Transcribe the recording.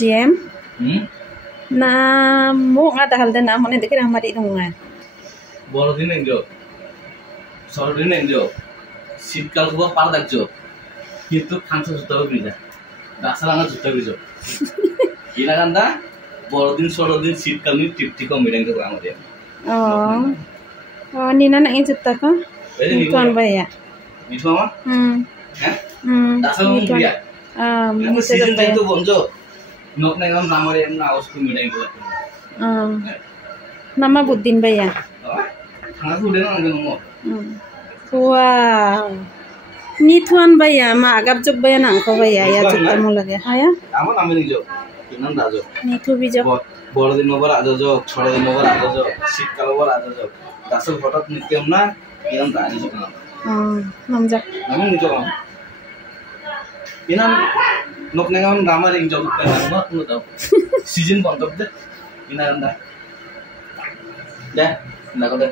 DM na mo nga dahil din na mo hindi kaya mari nung nga বড়দিন Enzo সরদিন Enzo শীতকাল খুব পার দেখছো কিন্তু খানসা জুতা বিজা রাসালাঙ্গা জুতা বিজো ইনা গান্দা বড়দিন সরদিন শীতকাল নি টিপটি কম মিডাং তো আমাদের nina na yung juta ko nituan ba ya Mithu আমা হ্যাঁ রাসালাঙ্গা মু বিয়া nito সিজন ba তো বঞ্জো nok na ngam namare na aus ko midain ko mama buddin ba ya thanga ko den na mo wow nituan ba ya ma agap jog ba ya nang ko ba ya juta mo lage haya আমার নামে নিজো কিনাম রাজো nitu bijo বড়দিন over আজো ছড়দিন over আজো শীতকাল over আজো দাসল হঠাৎ নিতেম না কিনাম রাজো না namja নামে নিজো কাম কিনাম nok na ngam ramar ing jog ka na mo daw season bond of the ina anda deh na ko deh